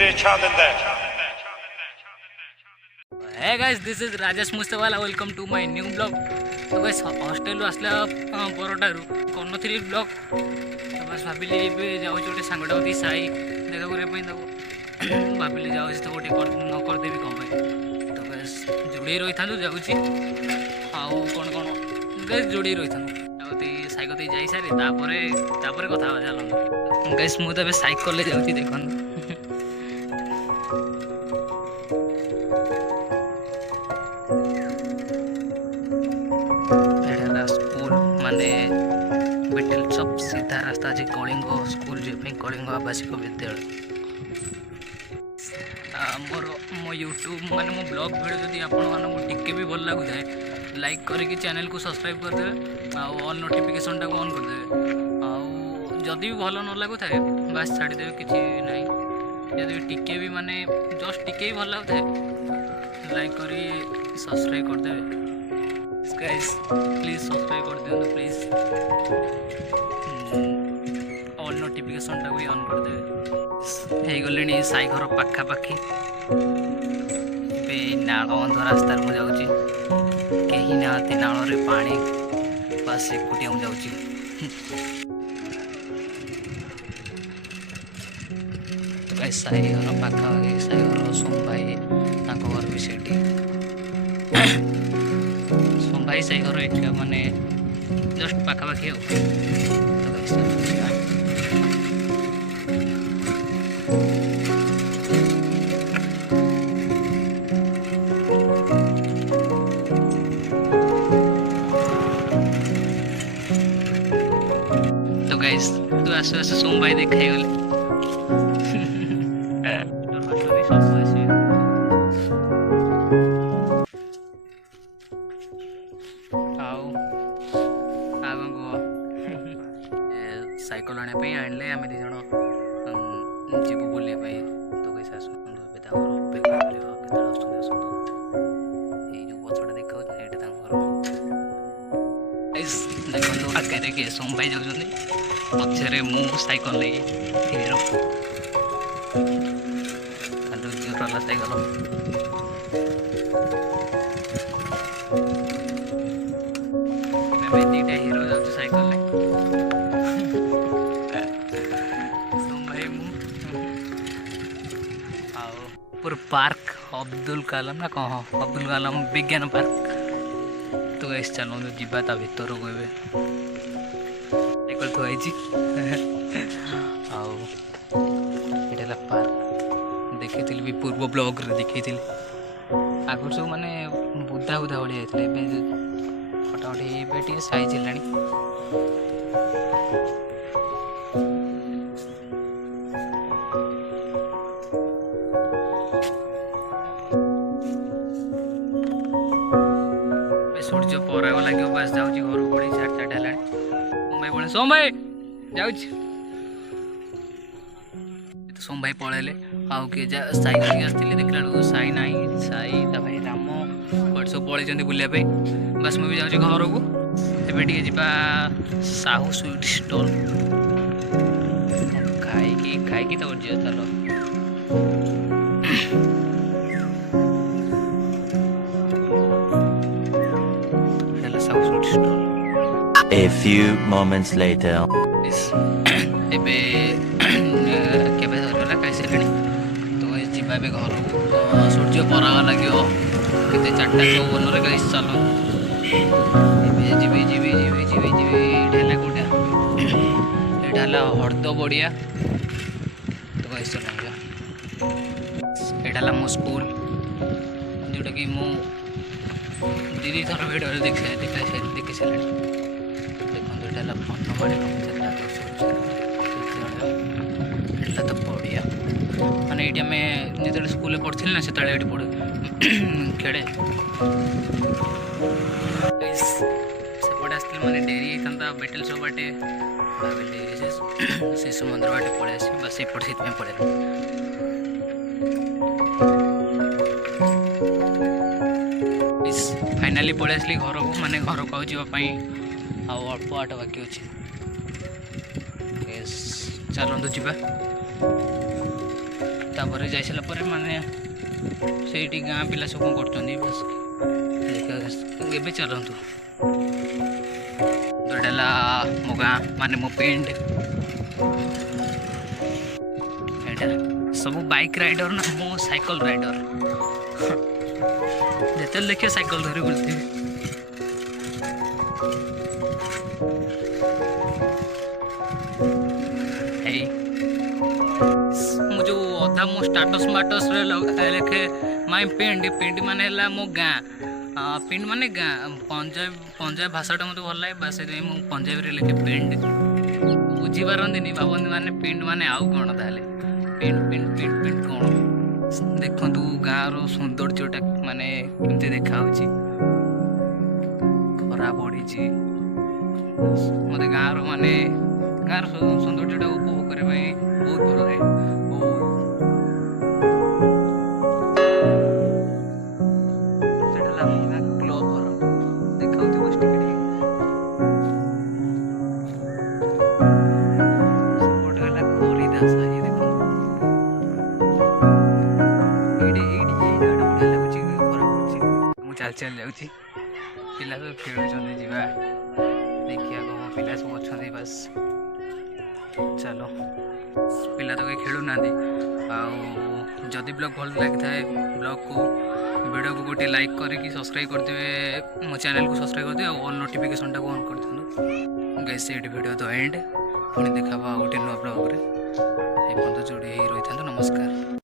तेरे छा दिंदा Hey guys, this is Rajesh Mustawala. Welcome to my new vlog. तो guys हॉस्टेल आसला परठारू करनथि ब्लॉग तो बस भाविली ए जाऊँ गोटे सांगटा होती साई देखा करने भाविली जाऊँ तो गोटे न करदेवी कम तो बस जोड़ी रही था जाऊँगी आउ कौन कौन गैस जोड़ी रही था साई कत जा सारी कथा चलू गैस मुझे साइकल जाऊँगी देखो स्कूल माने बेटेल चप सीधा रास्ता आज कलिंग स्कूल जो कलिंग आवासिक विद्यालय मोर मो यूट्यूब माने मो ब्लॉग वीडियो जदि आपको टिके भी भल लगुए लाइक करके चैनल को सब्सक्राइब करदे ऑल नोटिफिकेशन टाक ऑन करदे जदि भी भल न लगु थाए बस छाड़ीदेवे किसी ना जदि टिके भी माने जस्ट टिके भी भल लगुए लाइक करी सब्सक्राइब करदे गाइस प्लीज सब्सक्राइब कर दियो प्लीज ऑल नोटिफिकेशन टाक भी ऑन कर दे हे गलेनी साई घर पाखा पाखी बे नाळ अंध रास्ता मु जाउची केही नाती नाळ रे पानी बस एकुटी हम जाउची तो गाइस साई घर पाखा साई घर सोम भाई ताको घर भी सेठी भाई सही घर ये माने जस्ट पाखापाखी तो गाइस तू आसु आसु सोम भाई देखाई गले साइकल आने आणले आम दी जन जीव बुले तो कैसे आसुँच देखो आगे किए सोम भाई जाऊँ पछे मु साइकल नहीं हिरो साइकल दीटा हिरो जाऊँ साइकल पूरा पार्क अब्दुल कलाम ना कह अब्दुल कलाम विज्ञान पार्क तो ऐसे चलो जीवा ता भर को साइकल थोड़ी आला पार्क देखी भी पूर्व ब्लॉग रे देखी आगुर सब माने बुधा बुधा भाई फटाफट साइज है सूर्य पराग लगे बस जाऊँ घर पड़ी चार चार्ट है सोम भाई जाऊँ सोम भाई पलैले आउ किए साई करके आसती देखला बेलू साई ना साई भाई राम कौट सब पलैं बुलापी बस मुझे जाऊँ घर को एवं जी साहू स्वीट स्टॉल खाई तो चलो A few moments later. एबे केबे धरला कैसे लेनी तो जीवा बे घर सूर्य पराग लगे केते 4:54 रे गाइस चलो एबे जीवी ढेला कोटा एढाला हरद बड़िया तो गाइस चलो एढाला मो स्कूल जोटा कि मु दीदी थर वीडियो देखी सारे तो पड़िया माने ये जो स्कूल पढ़ी ना से पढ़े खेड़े सेपटे आसती मैंने डेरी होता बेटेल सब बाटे भाविली शिशु मंदिर बाटे पड़े आस बस एपट से पड़े फाइनाली पड़े आसली घर को माने घर को जावाई अल्प बाट बाकी अच्छे चलतु जा तापर जाई सारा पर माने ସେଇଠି ଗାଁ ପିଲା ସବୁ କ'ଣ କରୁଛନ୍ତି ବସ୍ ଦେଖିବା ଏବେ ଚାଲନ୍ତୁ। ତ ଏଇଟା ହେଲା ମୋ ଗାଁ ମାନେ ମୋ ପିଣ୍ଡ। ଏଇଟା ସବୁ ବାଇକ୍ ରାଇଡର୍ ନା ମୁଁ ସାଇକେଲ ରାଇଡର୍। ଯେତେବେଳେ ଦେଖିବା ସାଇକେଲ ଧରି ବୁଲୁଥିବି। ଏଇ ମୁଁ ଯେଉଁ ଅଧା ମୋ ଷ୍ଟାଟସ୍ରେ ଲେଖେ ମାଇ ପିଣ୍ଡ ମାନେ ହେଲା ମୋ ଗାଁ। ପିଣ୍ଡ ମାନେ ଗାଁ ପଞ୍ଜାବୀ ଭାଷାଟା ମୋତେ ଭଲ ଲାଗେ ବା ସେଥିପାଇଁ ମୁଁ ପଞ୍ଜାବୀରେ ଲେଖେ ପିଣ୍ଡ। ବୁଝିପାରନ୍ତିନି, ଭାବନ୍ତି ମାନେ ପିଣ୍ଡ ମାନେ ଆଉ କ'ଣ ତାହେଲେ ପିଣ୍ଡ କ'ଣ। ଦେଖନ୍ତୁ ଗାଁର ସୌନ୍ଦର୍ଯ୍ୟଟା ମାନେ କେମିତି ଦେଖାହେଉଛି। ଖରା ପଡ଼ିଛି। ମୋତେ ଗାଁର ସୌନ୍ଦର୍ଯ୍ୟଟା ଉପଭୋଗ କରିବା ପାଇଁ ବହୁତ ଭଲ ଲାଗେ। ସେଟା ହେଲା ଆମ ଗାଁ କ୍ଲବ୍ ଘର ଦେଖାଉଥିବ ଟିକେ ସେପଟେ ହେଲା ଖରିଦା ସାହି। ଦେଖନ୍ତୁ ଏଇଟା ବଢ଼ିଆ ଲାଗୁଛି। ଖରା ପଡ଼ୁଛି, ମୁଁ ଚାଲି ଯାଉଛି। ପିଲା ସବୁ ଖେଳୁଛନ୍ତି, ଯିବା ଦେଖିବା କ'ଣ ପିଲା ସବୁ ଅଛନ୍ତି। ବାସ୍ ଚାଲ, ପିଲା ତ କେହି ଖେଳୁନାହାନ୍ତି। ଆଉ ଯଦି ବ୍ଲଗ୍ ଭଲ ଲାଗିଥାଏ ଭିଡ଼ିଓକୁ ଗୋଟେ ଲାଇକ୍ କରିକି ସବସ୍କ୍ରାଇବ୍ କରିଦେବେ, ମୋ ଚ୍ୟାନେଲକୁ ସବସ୍କ୍ରାଇବ୍ କରିଦେବେ ଆଉ ଅଲ୍ ନୋଟିଫିକେସନ୍ଟାକୁ ଅନ୍ କରିଦିଅନ୍ତୁ। ଗାଇସ୍ ସେଇଠି ଭିଡ଼ିଓ ତ ଏଣ୍ଡ, ପୁଣି ଦେଖା ହବ ଆଉ ଗୋଟେ ନୂଆ ବ୍ଲଗ୍ରେ। ଏ ପର୍ଯ୍ୟନ୍ତ ଯୋଡ଼ି ହେଇ ରହିଥାନ୍ତୁ। ନମସ୍କାର।